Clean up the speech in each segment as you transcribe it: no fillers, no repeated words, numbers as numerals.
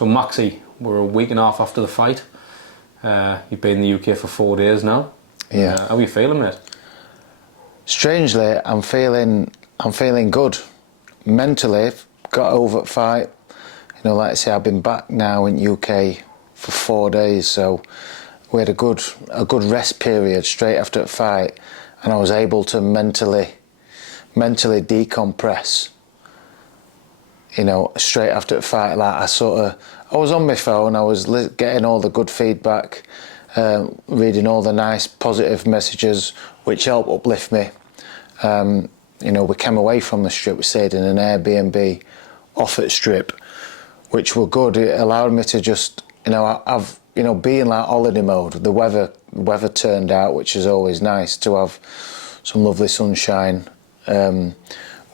So Maxi, we're a week and a half after the fight. You've been in the UK for 4 days now. Yeah. How are you feeling, mate? Strangely, I'm feeling good. Mentally, got over the fight. You know, like I say, I've been back now in UK for 4 days, so we had a good rest period straight after the fight, and I was able to mentally decompress. You know, straight after the fight, like I was on my phone, I was getting all the good feedback, reading all the nice positive messages which helped uplift me. You know, we came away from the strip, we stayed in an Airbnb off at strip, which were good. It allowed me to just, you know, be in like holiday mode. The weather turned out, which is always nice to have some lovely sunshine. We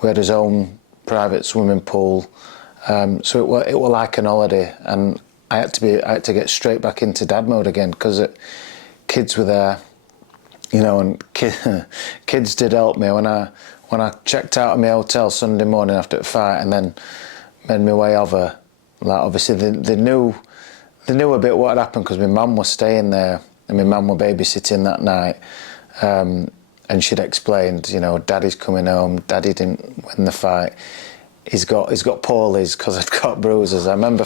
had his own private swimming pool, so it were like an holiday, and I had to get straight back into dad mode again because kids were there, you know, and kids did help me when I checked out of my hotel Sunday morning after the fight and then made my way over. Like obviously they knew a bit what had happened because my mum was staying there and my mum were babysitting that night. And she'd explained, you know, Daddy's coming home. Daddy didn't win the fight. He's got Paulies because I'd got bruises. I remember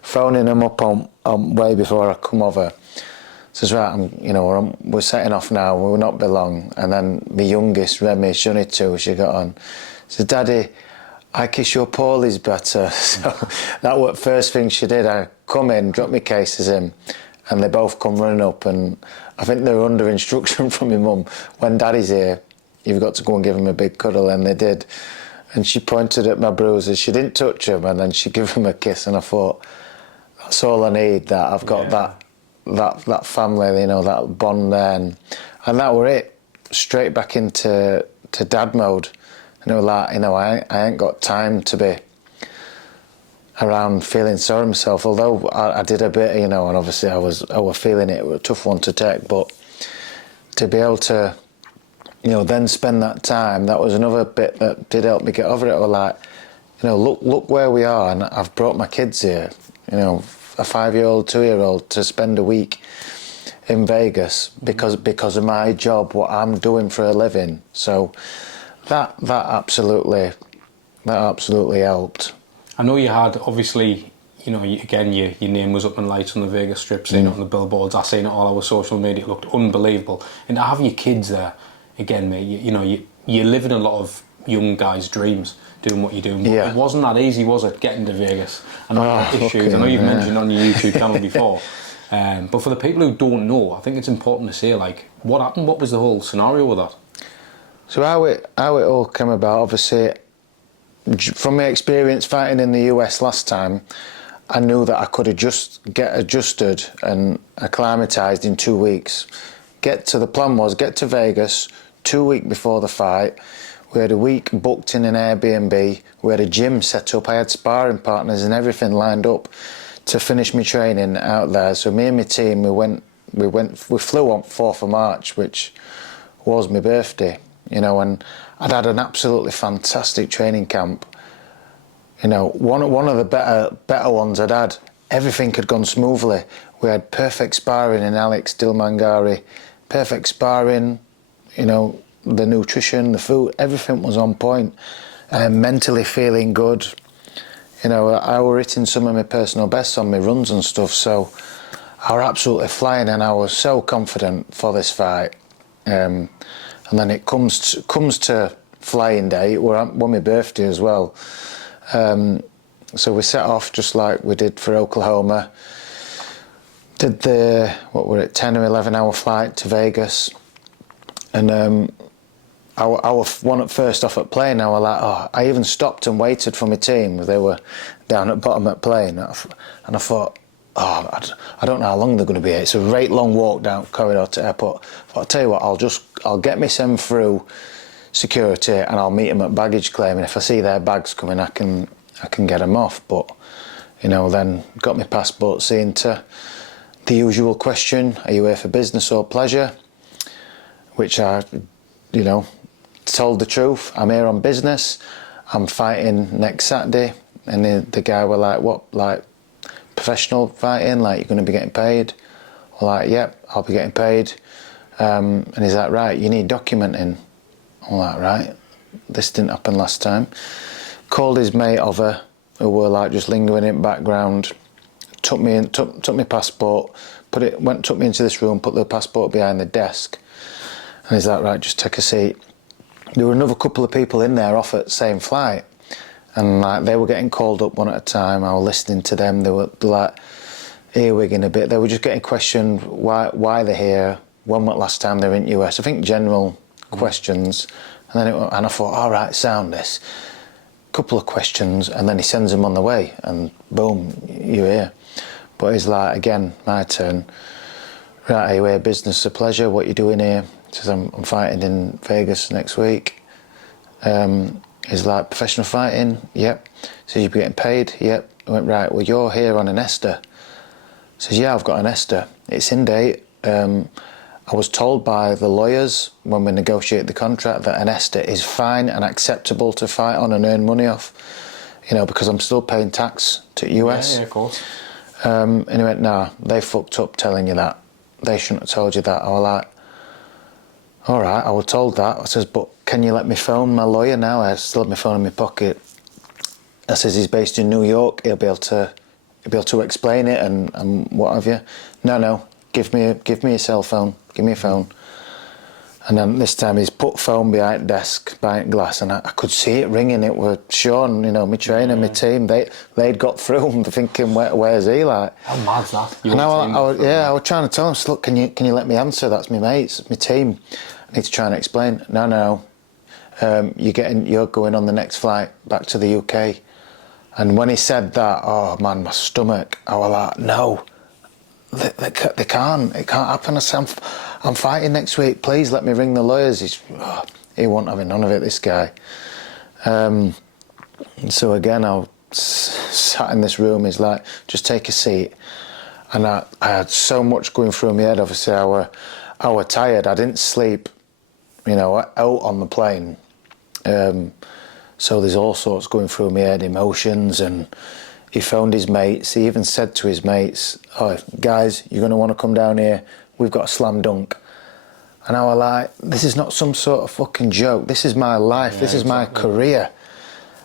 phoning him up on way before I come over. Says, right, we're setting off now. We'll not be long. And then my youngest, Remy, she only 2. She got on. Said, Daddy, I kiss your Paulies better. So that was the first thing she did. I come in, drop my cases in, and they both come running up, and I think they were under instruction from my mum, when Daddy's here, you've got to go and give him a big cuddle, and they did. And she pointed at my bruises. She didn't touch him, and then she gave him a kiss, and I thought, that's all I need, that I've got that family, you know, that bond there, and that were it. Straight back into dad mode. You know, like, you know, I ain't got time to be around feeling sorry myself, although I did a bit, you know, and obviously I was feeling it. It was a tough one to take, but to be able to, you know, then spend that time, that was another bit that did help me get over it. I was like, you know, look where we are, and I've brought my kids here, you know, a 5-year-old, 2-year-old, to spend a week in Vegas because of my job, what I'm doing for a living. So that absolutely helped. I know you had, obviously, you know, again, your name was up in lights on the Vegas Strip, seen it on the billboards, I seen it all over social media, it looked unbelievable. And to have your kids there, again, mate, you know, you're living a lot of young guys' dreams, doing what you're doing. But it wasn't that easy, was it, getting to Vegas? And issues, I know you've mentioned on your YouTube channel before, but for the people who don't know, I think it's important to say, like, what happened, what was the whole scenario with that? So how it all came about, obviously, from my experience fighting in the US last time, I knew that I could get adjusted and acclimatised in 2 weeks. The plan was get to Vegas 2 weeks before the fight. We had a week booked in an Airbnb. We had a gym set up. I had sparring partners and everything lined up to finish my training out there. So me and my team, we flew on 4th of March, which was my birthday. You know, and I'd had an absolutely fantastic training camp. You know, one of the better ones I'd had. Everything had gone smoothly. We had perfect sparring in Alex Dilmangari, perfect sparring, you know, the nutrition, the food, everything was on point. Mentally feeling good. You know, I were hitting some of my personal bests on my runs and stuff, so I were absolutely flying, and I was so confident for this fight. And then it comes to flying day, we're my birthday as well. So we set off just like we did for Oklahoma. Did the, 10 or 11 hour flight to Vegas. And I was first off at plane, I was like, I even stopped and waited for my team. They were down at bottom at plane. And I thought, I don't know how long they're going to be here. It's a great long walk down corridor to airport. But I'll tell you what, I'll get my son through security and I'll meet them at baggage claim. And if I see their bags coming, I can get them off. But, you know, then got my passport seen to the usual question, are you here for business or pleasure? Which I, you know, told the truth. I'm here on business. I'm fighting next Saturday. And the guy were like, what, like professional fighting? Like, you're going to be getting paid? We're like, yep, I'll be getting paid. And he's like, right, you need documenting. I'm like, right, this didn't happen last time. Called his mate over, who were like just lingering in the background, took my passport, took me into this room, put the passport behind the desk. And he's like, right, just take a seat. There were another couple of people in there off at the same flight. And like, they were getting called up one at a time. I was listening to them. They were like earwigging a bit. They were just getting questioned why they're here, when was last time they were in the US. I think general questions. And then I thought, all right, sound this. Couple of questions, and then he sends them on the way, and boom, you're here. But he's like, again, my turn. Right, are you here, business or pleasure? What you doing here? He says, I'm fighting in Vegas next week. He's like, professional fighting? Yep. So you'll be getting paid? Yep. I went, right, well, you're here on an ESTA. He says, yeah, I've got an ESTA. It's in date. I was told by the lawyers when we negotiated the contract that an ESTA is fine and acceptable to fight on and earn money off, you know, because I'm still paying tax to US. Yeah, of course. And he went, nah, they fucked up telling you that. They shouldn't have told you that. I was like, all right, I was told that. I says, but can you let me phone my lawyer now? I still have my phone in my pocket. I says, he's based in New York. He'll be able to explain it and what have you. No, give me a cell phone. Give me a phone. And then this time he's put phone behind desk, behind glass, and I could see it ringing. It was Sean, you know, my trainer, my team. They'd got through and thinking, where's he? Like, how mad's that? And I was trying to tell him, look, can you let me answer? That's my mates, my team. I need to try and explain. No. You're going on the next flight back to the UK. And when he said that, oh man, my stomach. I was like, no. They can't. It can't happen. I said, I'm fighting next week. Please let me ring the lawyers. He won't have none of it, this guy. So again, I sat in this room. He's like, just take a seat. And I had so much going through my head. Obviously, I were tired. I didn't sleep, you know, out on the plane. So there's all sorts going through my head, emotions, and he phoned his mates. He even said to his mates, oh, guys, you're going to want to come down here. We've got a slam dunk. And I was like, this is not some sort of fucking joke. This is my life. This is my career.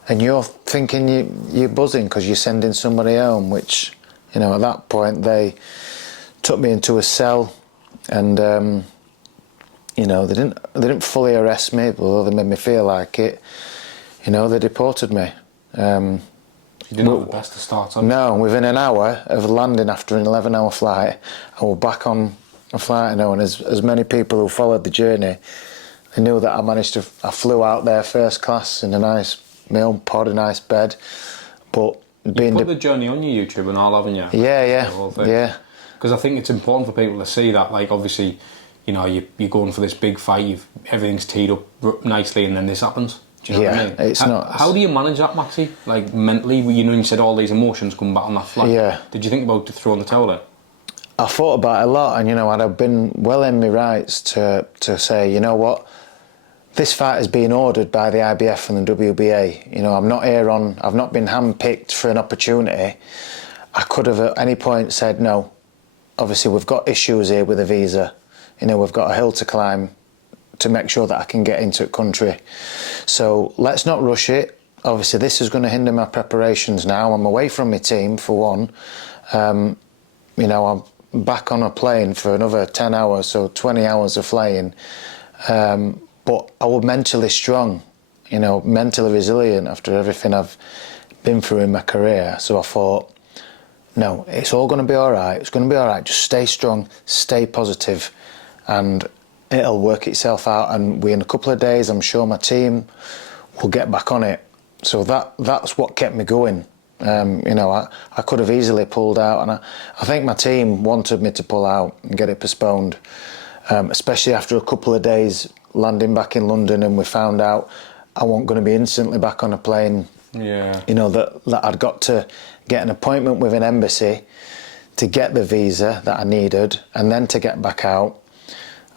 And you're thinking you're buzzing because you're sending somebody home, which, you know, at that point they took me into a cell and, you know, they didn't fully arrest me, although they made me feel like it. You know, they deported me. You didn't have the best of starts, have you? No, within an hour of landing after an 11-hour flight, I was back on a flight, you know, and as many people who followed the journey, they knew that I flew out there first class in my own pod, a nice bed. But you put the journey on your YouTube and all, haven't you? Yeah. Because I think it's important for people to see that, like, obviously, you know, you're going for this big fight, everything's teed up nicely, and then this happens. Do you know what I mean? It's not. How do you manage that, Maxi? Like, mentally, you know, you said all these emotions come back on that flight. Yeah. Did you think about throwing the towel in? I thought about it a lot, and, you know, I'd have been well in my rights to say, you know what, this fight has been ordered by the IBF and the WBA. You know, I've not been handpicked for an opportunity. I could have at any point said, no, obviously we've got issues here with a visa. You know, we've got a hill to climb to make sure that I can get into the country. So let's not rush it. Obviously, this is going to hinder my preparations now. I'm away from my team, for one. You know, I'm back on a plane for another 10 hours, so 20 hours of flying. But I was mentally strong, you know, mentally resilient after everything I've been through in my career. So I thought, no, it's all going to be all right. It's going to be all right. Just stay strong, stay positive, and it'll work itself out. And in a couple of days, I'm sure my team will get back on it. So that's what kept me going. You know, I could have easily pulled out, and I think my team wanted me to pull out and get it postponed, especially after a couple of days landing back in London, and we found out I wasn't going to be instantly back on a plane. Yeah. You know, that I'd got to get an appointment with an embassy to get the visa that I needed, and then to get back out.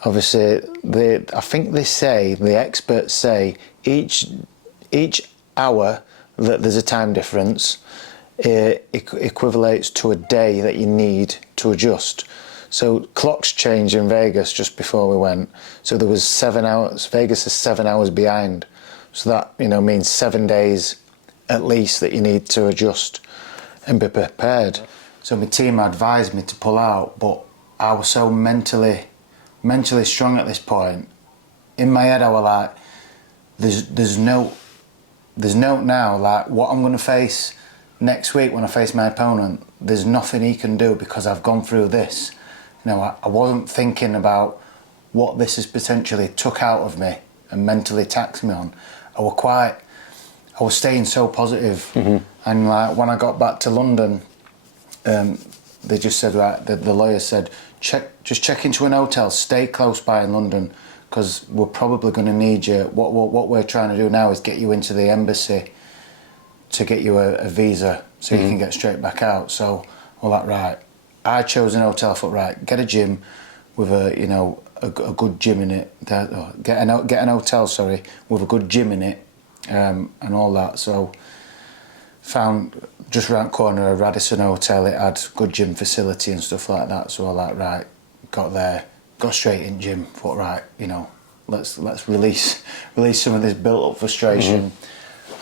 Obviously, I think the experts say each hour that there's a time difference equivalates to a day that you need to adjust. So clocks changed in Vegas just before we went. So there was 7 hours. Vegas is 7 hours behind. So that, means 7 days at least that you need to adjust and be prepared. So my team advised me to pull out, but I was so mentally strong at this point. In my head I was like, there's no now, like what I'm going to face next week when I face my opponent, there's nothing he can do because I've gone through this. I wasn't thinking about what this has potentially took out of me and mentally taxed me on. I was staying so positive. And like when I got back to London, they just said, right, the lawyer said, just check into an hotel, stay close by in London, because we're probably going to need you. What we're trying to do now is get you into the embassy to get you a visa so you can get straight back out. So, well, that right. I chose an hotel. I thought, right, get a gym with a good gym in it. Get an hotel, sorry, with a good gym in it, and all that. So, found just round the corner a Radisson hotel. It had good gym facility and stuff like that. So I like, right, got there, got straight in gym. Thought, right, let's release some of this built up frustration.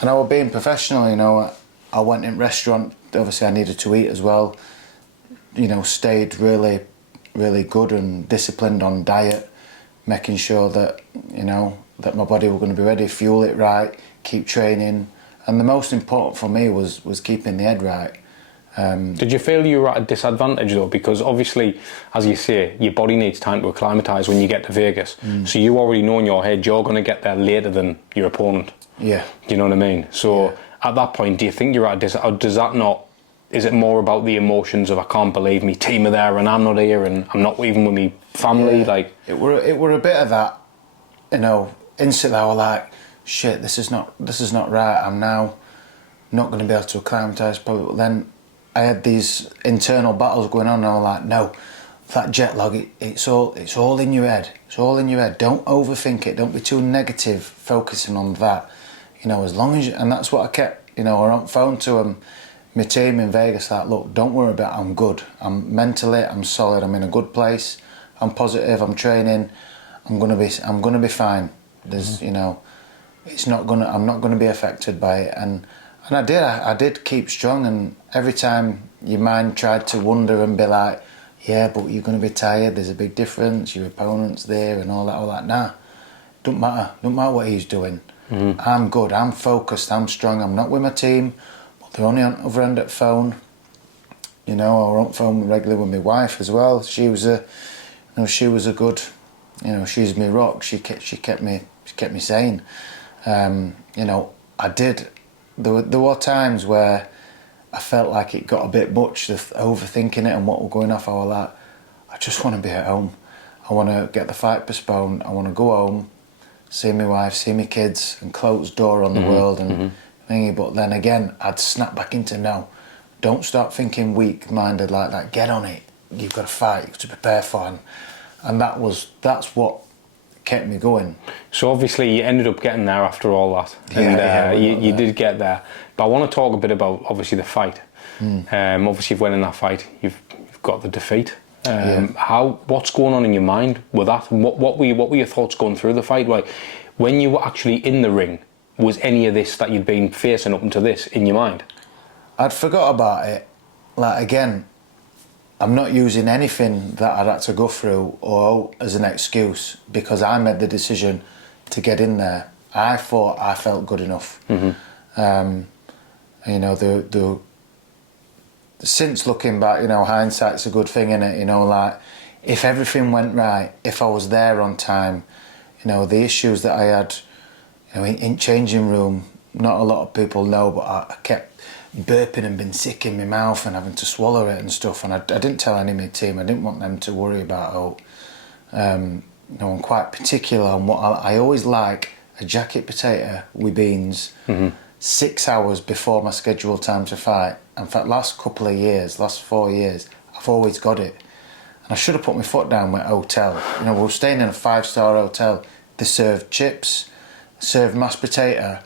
And I was being professional. I went in restaurant. Obviously, I needed to eat as well. Stayed really, really good and disciplined on diet, making sure that that my body was going to be ready, fuel it right, keep training. And the most important for me was keeping the head right. Did you feel you were at a disadvantage though? Because obviously, as you say, your body needs time to acclimatise when you get to Vegas. So you already know in your head you're going to get there later than your opponent. Yeah. Do you know what I mean? So at that point, do you think you're at a disadvantage? Or does that not? Is it more about the emotions of I can't believe me team are there and I'm not here and I'm not even with me family? Like it were a bit of that. Instantly I was like, shit, this is not right. I'm now not going to be able to acclimatise probably. But then I had these internal battles going on and I was like, no, that jet lag, it's all in your head. It's all in your head. Don't overthink it. Don't be too negative focusing on that. As long as and that's what I kept, I on phone to my team in Vegas, like, look, don't worry about it, I'm good. I'm mentally, I'm solid, I'm in a good place, I'm positive, I'm training, I'm gonna be fine. There's I'm not gonna be affected by it. And I did keep strong, and every time your mind tried to wonder and be like, yeah, but you're gonna be tired, there's a big difference, your opponent's there and all that, nah. Don't matter what he's doing. I'm good, I'm focused, I'm strong, I'm not with my team. They're only on the other end of the phone. I was on the phone regularly with my wife as well. She was a good, she's my rock. She kept me sane. I did. There were times where I felt like it got a bit much, the overthinking it and what were going off. I was like, I just want to be at home. I want to get the fight postponed. I want to go home, see my wife, see my kids, and close the door on the world and. But then again, I'd snap back into no. Don't start thinking weak-minded like that. Get on it. You've got to fight. You've got to prepare for it. And that's what kept me going. So obviously you ended up getting there after all that, you did get there. But I want to talk a bit about obviously the fight. Obviously, you've won in that fight. You've got the defeat. What's going on in your mind with that? And what were your thoughts going through the fight? Like when you were actually in the ring. Was any of this that you'd been facing up until this in your mind? I'd forgot about it. Like again, I'm not using anything that I'd had to go through or as an excuse because I made the decision to get in there. I thought I felt good enough. Since looking back, hindsight's a good thing, innit? Like if everything went right, if I was there on time, the issues that I had. In changing room, not a lot of people know, but I kept burping and been sick in my mouth and having to swallow it and stuff. And I didn't tell any of my team. I didn't want them to worry about I'm quite particular on what I always like a jacket potato with beans 6 hours before my scheduled time to fight. In fact, last 4 years, I've always got it. And I should have put my foot down with a hotel. We were staying in a 5-star hotel. They served chips. Served mashed potato,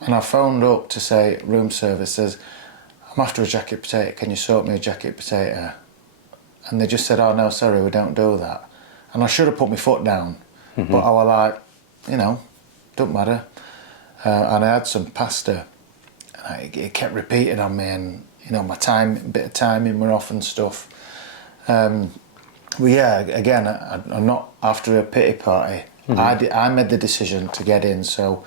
and I phoned up to say room service says I'm after a jacket potato, can you sort me a jacket potato? And they just said, oh no, sorry, we don't do that. And I should have put my foot down, but I was like, you know, don't matter. And I had some pasta, and it kept repeating on me, and you know, my bit of timing were off and stuff. But yeah, again, I'm not after a pity party. I made the decision to get in, so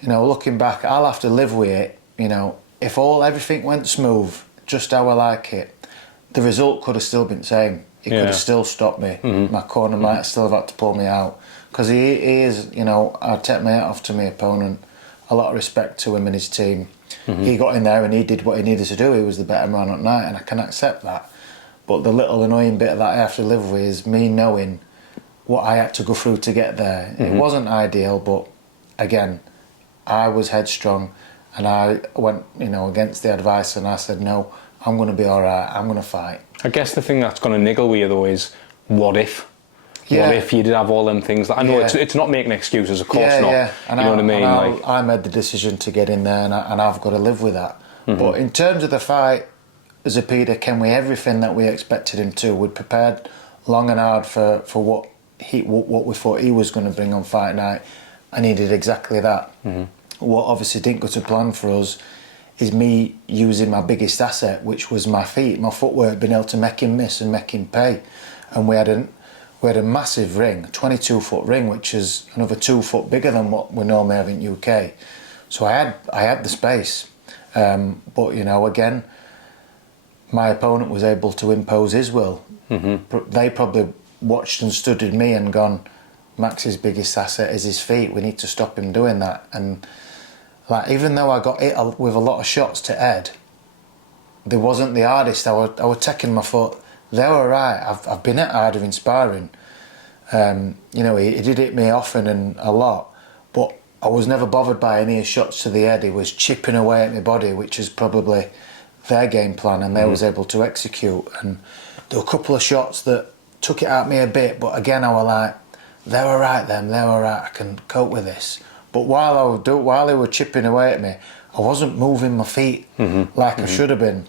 you know, looking back, I'll have to live with it. You know, if everything went smooth, just how I like it, the result could have still been the same. He could have still stopped me. My corner might have still have had to pull me out. Because he is, you know, I'd take my hat off to my opponent. A lot of respect to him and his team. He got in there and he did what he needed to do. He was the better man at night, and I can accept that. But the little annoying bit that I have to live with is me knowing what I had to go through to get there. It wasn't ideal, but again, I was headstrong, and I went, you know, against the advice, and I said, no, I'm going to be all right. I'm going to fight. I guess the thing that's going to niggle with you though is, what if? Yeah. What if you did have all them things? I know it's not making excuses, of course not. Yeah. And you know what I mean? I made the decision to get in there, and I've got to live with that. But in terms of the fight, Zepeda came with everything that we expected him to. We'd prepared long and hard for what we thought he was going to bring on fight night, and he did exactly that. What obviously didn't go to plan for us is me using my biggest asset, which was my feet, my footwork, being able to make him miss and make him pay. And we had a massive ring, 22-foot ring, which is another 2 foot bigger than what we normally have in UK. So I had the space, but you know, again, my opponent was able to impose his will. They probably watched and studied me and gone, Max's biggest asset is his feet. We need to stop him doing that. And like, even though I got hit with a lot of shots to head, they wasn't the hardest. I was taking my foot. They were right. I've been hit harder in sparring. You know, he did hit me often and a lot, but I was never bothered by any shots to the head. He was chipping away at my body, which is probably their game plan, and they was able to execute. And there were a couple of shots that took it out me a bit, but again, I was like, they were right then, they were right, I can cope with this. But while they were chipping away at me, I wasn't moving my feet like I should have been.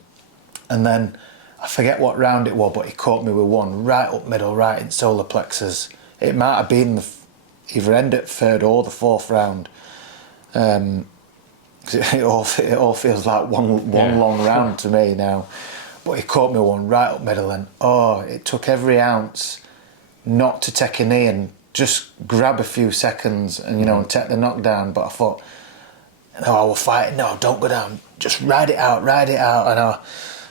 And then, I forget what round it was, but he caught me with one right up middle, right in solar plexus. It might have been either end at third or the fourth round. It all feels like one long round to me now. But he caught me one right up middle, and it took every ounce not to take a knee and just grab a few seconds and, you know, and take the knockdown. But I thought, no, I will fight. No, don't go down. Just ride it out.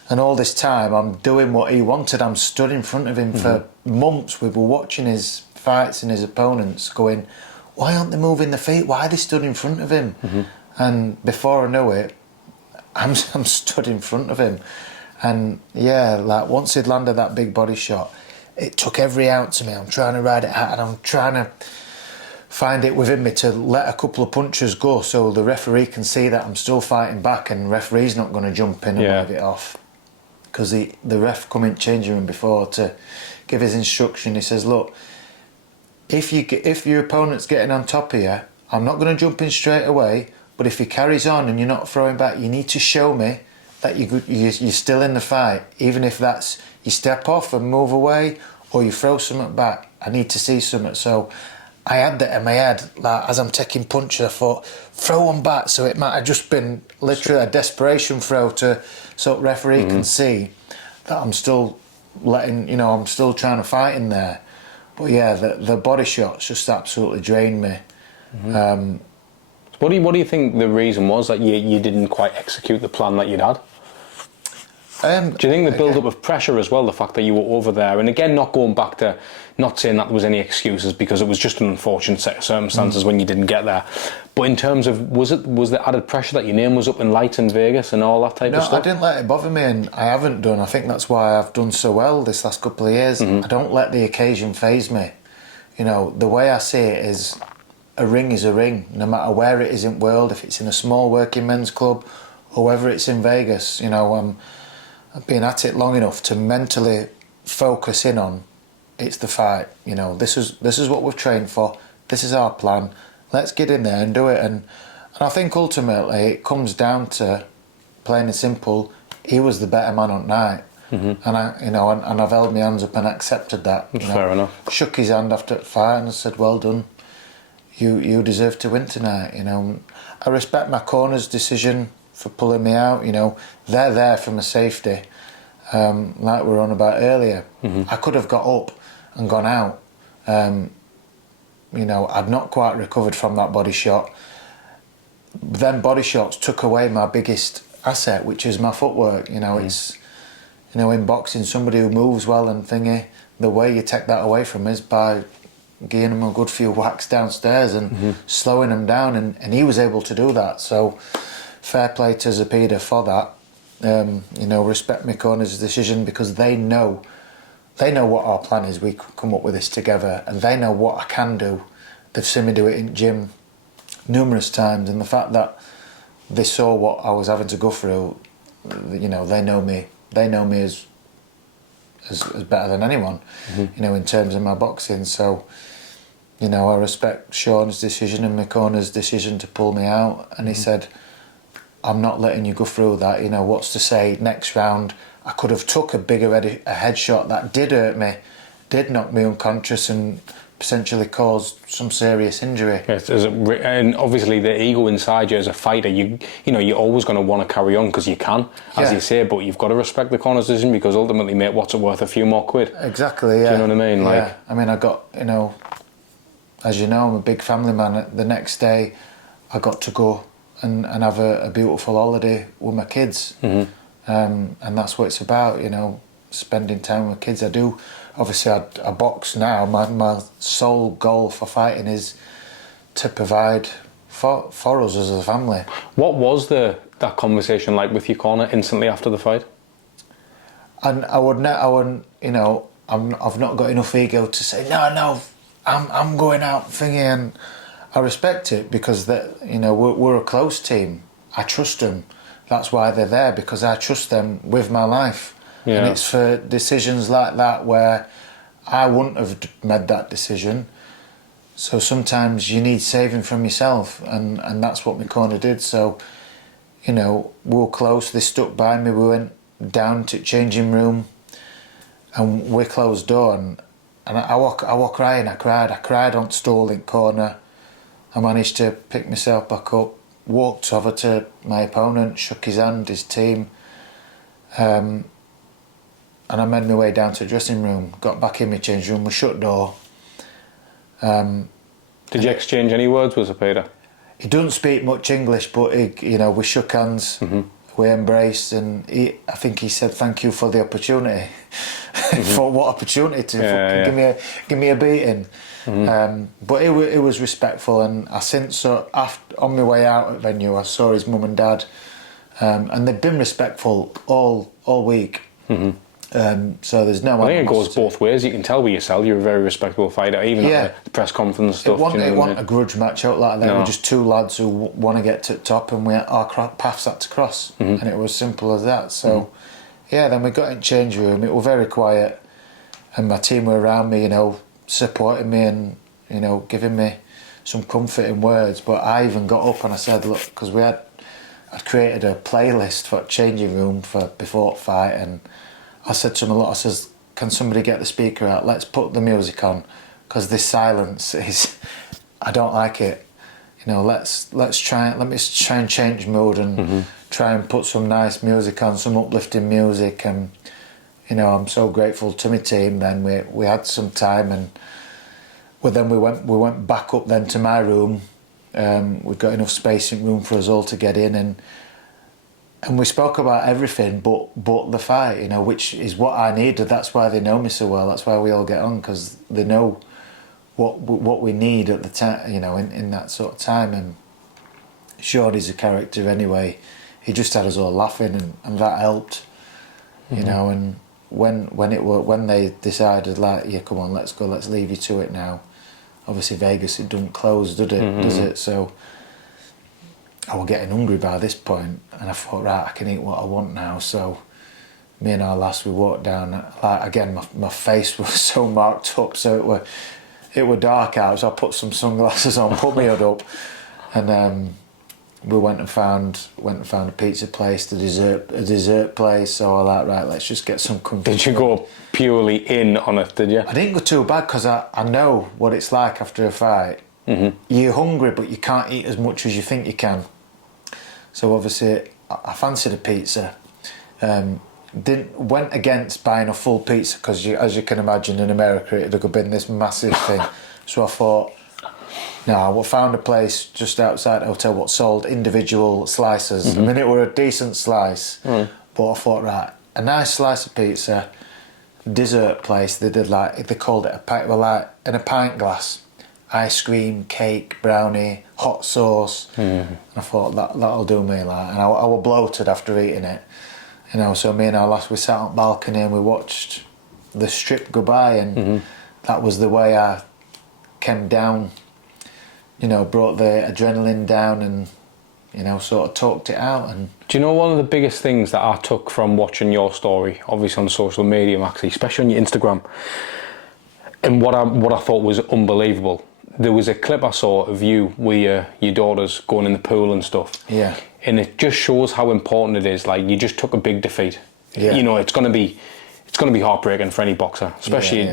And all this time, I'm doing what he wanted. I'm stood in front of him for months. We were watching his fights and his opponents going, why aren't they moving their feet? Why are they stood in front of him? And before I know it, I'm stood in front of him. And yeah, like once he'd landed that big body shot, it took every ounce of me. I'm trying to ride it out, and I'm trying to find it within me to let a couple of punches go so the referee can see that I'm still fighting back, and the referee's not going to jump in and wave it off. Because the ref come in changing room before to give his instruction. He says, look, if your opponent's getting on top of you, I'm not going to jump in straight away, but if he carries on and you're not throwing back, you need to show me that you're still in the fight, even if that's you step off and move away or you throw something back. I need to see something. So I had that in my head, like, as I'm taking punches, I thought, throw one back. So it might have just been literally a desperation throw so the referee can see that I'm still I'm still trying to fight in there. But yeah, the body shots just absolutely drained me. What do you think the reason was that you didn't quite execute the plan that you'd had? Do you think the build-up of pressure as well, the fact that you were over there, and again, not going back to, not saying that there was any excuses, because it was just an unfortunate set of circumstances when you didn't get there, but in terms of, was the added pressure that your name was up in lights in Vegas and all that type of stuff? No, I didn't let it bother me, and I haven't done. I think that's why I've done so well this last couple of years. I don't let the occasion faze me. You know, the way I see it is, a ring is a ring, no matter where it is in the world, if it's in a small working men's club or whether it's in Vegas. You know, I've been at it long enough to mentally focus in on it's the fight. You know, this is what we've trained for. This is our plan. Let's get in there and do it. And I think ultimately it comes down to, plain and simple, he was the better man on night. And and I've held my hands up and accepted that. Fair enough. Shook his hand after the fight and said, "Well done. You deserve to win tonight." I respect my corner's decision for pulling me out. They're there for my safety, like we were on about earlier. I could have got up and gone out. I'd not quite recovered from that body shot. Then body shots took away my biggest asset, which is my footwork. It's in boxing, somebody who moves well and thingy, the way you take that away from is by giving them a good few whacks downstairs and slowing them down, and he was able to do that. So fair play to Zepeda for that. Respect my corner's decision, because they know what our plan is. We come up with this together, and they know what I can do. They've seen me do it in the gym numerous times, and the fact that they saw what I was having to go through, they know me. They know me as better than anyone, in terms of my boxing. So, I respect Sean's decision and my corner's decision to pull me out. And he said, "I'm not letting you go through that. What's to say next round I could have took a bigger headshot that did hurt me, did knock me unconscious and potentially caused some serious injury." Yes, and obviously the ego inside you as a fighter, you're always going to want to carry on because you can, as you say, but you've got to respect the corner's decision, because ultimately, mate, what's it worth? A few more quid. Exactly, yeah. Do you know what I mean? Yeah. I got, as you know, I'm a big family man. The next day, I got to go and have a beautiful holiday with my kids. And that's what it's about, spending time with kids. I do. Obviously, I box now. My sole goal for fighting is to provide for us as a family. What was that conversation like with your corner instantly after the fight? And I've not got enough ego to say no. I'm going out thingy, and I respect it, because we're a close team. I trust them. That's why they're there, because I trust them with my life. Yeah. And it's for decisions like that where I wouldn't have made that decision. So sometimes you need saving from yourself, and that's what my corner did. So, we were close. They stuck by me. We went down to changing room, and we closed door. And I walk crying. I cried on stool in corner. I managed to pick myself back up, walked over to my opponent, shook his hand, his team. And I made my way down to the dressing room, got back in my change room, we shut door. Did you exchange any words with Zepeda? He doesn't speak much English, but we shook hands, we embraced, and I think he said thank you for the opportunity. For what opportunity to give me a beating. But it was respectful, and I since on my way out at venue I saw his mum and dad, and they've been respectful all week. So there's no. I think it goes both ways. You can tell with yourself you're a very respectable fighter, even at the press conference stuff. It wasn't a grudge match out like that. No. We're just two lads who want to get to the top, and our paths had to cross, and it was simple as that. So then we got in change room. It was very quiet, and my team were around me, supporting me and giving me some comforting words. But I even got up and I said, look, because I'd created a playlist for changing room before the fight, and I said to him a lot, I says, can somebody get the speaker out? Let's put the music on, because this silence is, I don't like it. Let's try and change mood and try and put some nice music on, some uplifting music. And I'm so grateful to my team. Then we had some time, and then we went back up then to my room. We've got enough space in room for us all to get in, and we spoke about everything but the fight, which is what I needed. That's why they know me so well. That's why we all get on, because they know what we need at the time, in that sort of time. And Shorty's a character anyway. He just had us all laughing, and that helped, And when they decided, like, yeah, come on, let's go, let's leave you to it now. Obviously Vegas, it doesn't close, does it? So I was getting hungry by this point, and I thought, right, I can eat what I want now. So me and our lass, we walked down. Like, again, my face was so marked up, so it were dark out. So I put some sunglasses on, put my hood up, and we went and found a pizza place, a dessert place. So I like, right, let's just get some comfort. Did you go purely in on it, did you? I didn't go too bad because I know what it's like after a fight. You're hungry, but you can't eat as much as you think you can. So obviously, I fancied a pizza. Went against buying a full pizza because, as you can imagine, in America it would have been this massive thing. So I thought, no, I found a place just outside the hotel what sold individual slices. I mean, it were a decent slice, but I thought, right, a nice slice of pizza, dessert place. They called it in a pint glass. Ice cream, cake, brownie, hot sauce. And I thought that'll do me, like. And I was bloated after eating it, So me and our lass, we sat on the balcony and we watched the strip go by, and that was the way I came down. Brought the adrenaline down, and sort of talked it out. And do you know one of the biggest things that I took from watching your story, obviously on social media, Maxi, especially on your Instagram, and what I thought was unbelievable? There was a clip I saw of you with your daughters going in the pool and stuff. Yeah. And it just shows how important it is. Like, you just took a big defeat. Yeah. It's going to be heartbreaking for any boxer, especially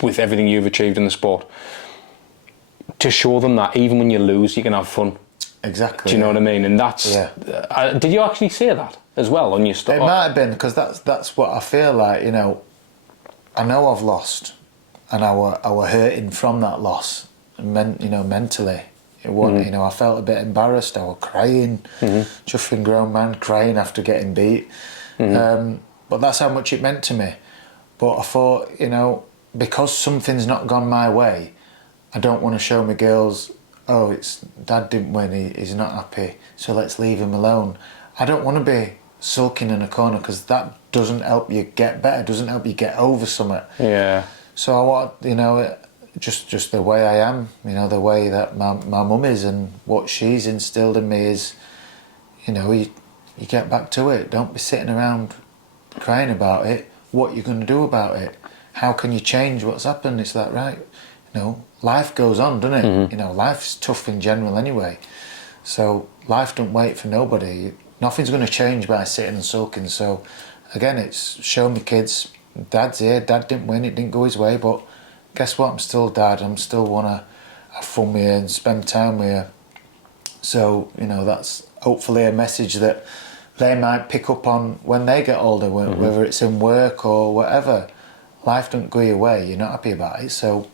with everything you've achieved in the sport. To show them that even when you lose, you can have fun. Exactly. Do you know what I mean? And that's. Yeah. Did you actually say that as well on your story? It might have been, because that's what I feel like. I know I've lost, and I were hurting from that loss, mentally. It wasn't, I felt a bit embarrassed. I was crying, chuffing grown man, crying after getting beat. But that's how much it meant to me. But I thought, because something's not gone my way, I don't want to show my girls, oh, it's Dad didn't win, he's not happy, so let's leave him alone. I don't want to be sulking in a corner, because that doesn't help you get better, doesn't help you get over something. Yeah. So I want, just the way I am, the way that my mum is, and what she's instilled in me is, you get back to it. Don't be sitting around crying about it. What you're going to do about it? How can you change what's happened? It's like, right, life goes on, doesn't it? Life's tough in general anyway. So life don't wait for nobody. Nothing's going to change by sitting and sulking. So again, it's show me kids, Dad's here, Dad didn't win, it didn't go his way, but guess what? I'm still Dad. I'm still want to have fun with you and spend time with you. So, that's hopefully a message that they might pick up on when they get older, whether it's in work or whatever. Life don't go your way, you're not happy about it, so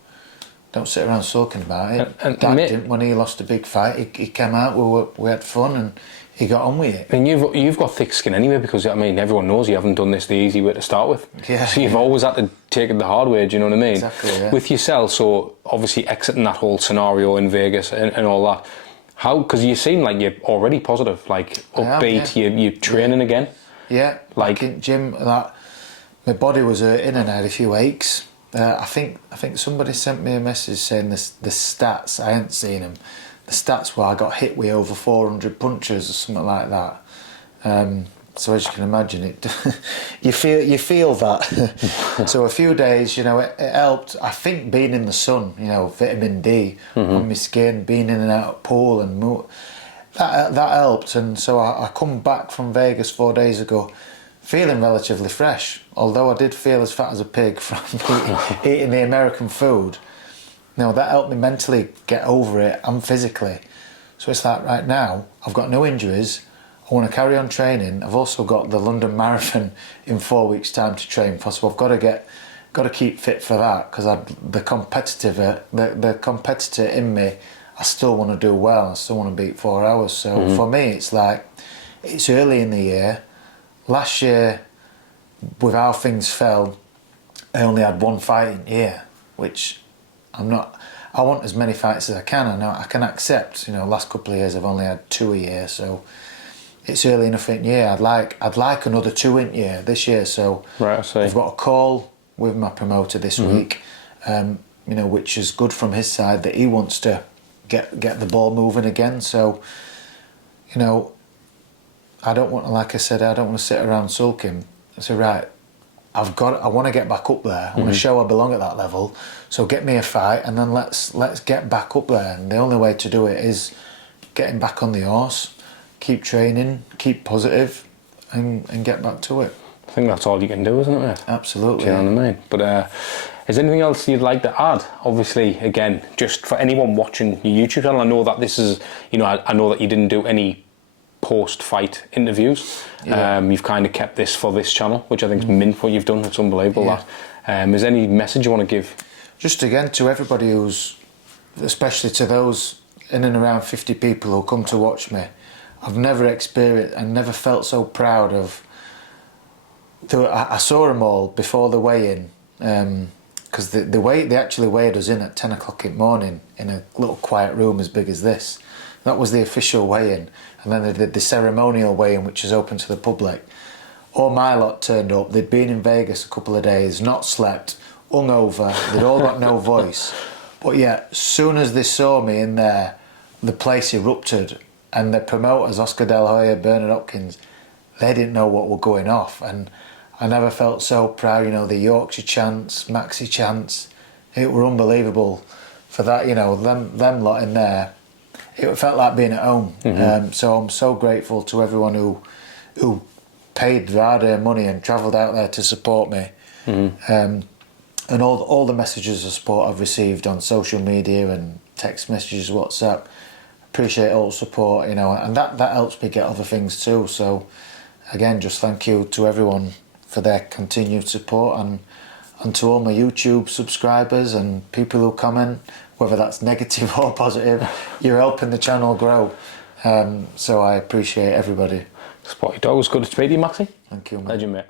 don't sit around sulking about it. And Dad didn't, when he lost a big fight, he came out, we had fun, and he got on with it. And you've got thick skin anyway, because everyone knows you haven't done this the easy way to start with. Yeah. So you've always had to take it the hard way. Do you know what I mean? Exactly. Yeah. With yourself, so obviously exiting that whole scenario in Vegas and all that. How? Because you seem like you're already positive, like upbeat. You're training again. Yeah. Like in gym, my body was hurting and I had a few aches. I think somebody sent me a message saying the stats. I hadn't seen them. The stats were I got hit with over 400 punches or something like that. So as you can imagine, it you feel that. So a few days, it helped. I think being in the sun, vitamin D on my skin, being in and out of pool and that helped. And so I come back from Vegas 4 days ago, feeling relatively fresh. Although I did feel as fat as a pig from eating the American food. That helped me mentally get over it and physically. So it's like, right now, I've got no injuries. I want to carry on training. I've also got the London Marathon in 4 weeks' time to train for, so I've got to keep fit for that, because the competitor in me, I still want to do well. I still want to beat 4 hours. So for me, it's like, it's early in the year. Last year, with how things fell, I only had one fighting year, which I want as many fights as I can. I know I can accept. Last couple of years I've only had 2 a year, so it's early enough in the year. I'd like another 2 in year this year. So right, I see. I've got a call with my promoter this week, which is good from his side, that he wants to get the ball moving again. So, I don't want, like I said, I don't want to sit around sulking. I said, right, I want to get back up there. I want to show I belong at that level. So get me a fight, and then let's get back up there. And the only way to do it is getting back on the horse, keep training, keep positive, and get back to it. I think that's all you can do, isn't it, mate? Absolutely. Do you know what I mean? But is there anything else you'd like to add? Obviously, again, just for anyone watching your YouTube channel, I know that this is, you know, I know that you didn't do any post-fight interviews. Yeah. You've kind of kept this for this channel, which I think is mint what you've done. It's unbelievable. Yeah. That. Is there any message you want to give? Just again to everybody who's, especially to those in and around 50 people who come to watch me, I've never experienced and never felt so proud of. I saw them all before the weigh-in, because they actually weighed us in at 10 o'clock in the morning in a little quiet room as big as this. That was the official weigh-in, and then they did the ceremonial weigh-in, which is open to the public. All my lot turned up. They'd been in Vegas a couple of days, not slept, hungover. They'd all got no voice. But yeah, as soon as they saw me in there, the place erupted, and the promoters, Oscar De La Hoya, Bernard Hopkins, they didn't know what were going off, and I never felt so proud. You know, the Yorkshire chants, Maxi chants, it were unbelievable for that. You know, them lot in there, it felt like being at home. So I'm so grateful to everyone who paid their hard-earned money and travelled out there to support me. And all the messages of support I've received on social media and text messages, WhatsApp, appreciate all the support, you know, and that helps me get other things too. So again, just thank you to everyone for their continued support, and to all my YouTube subscribers and people who comment, whether that's negative or positive, you're helping the channel grow. So I appreciate everybody. Spotty Dog, it was good to meet you, Maxi. Thank you, mate. Legend, mate.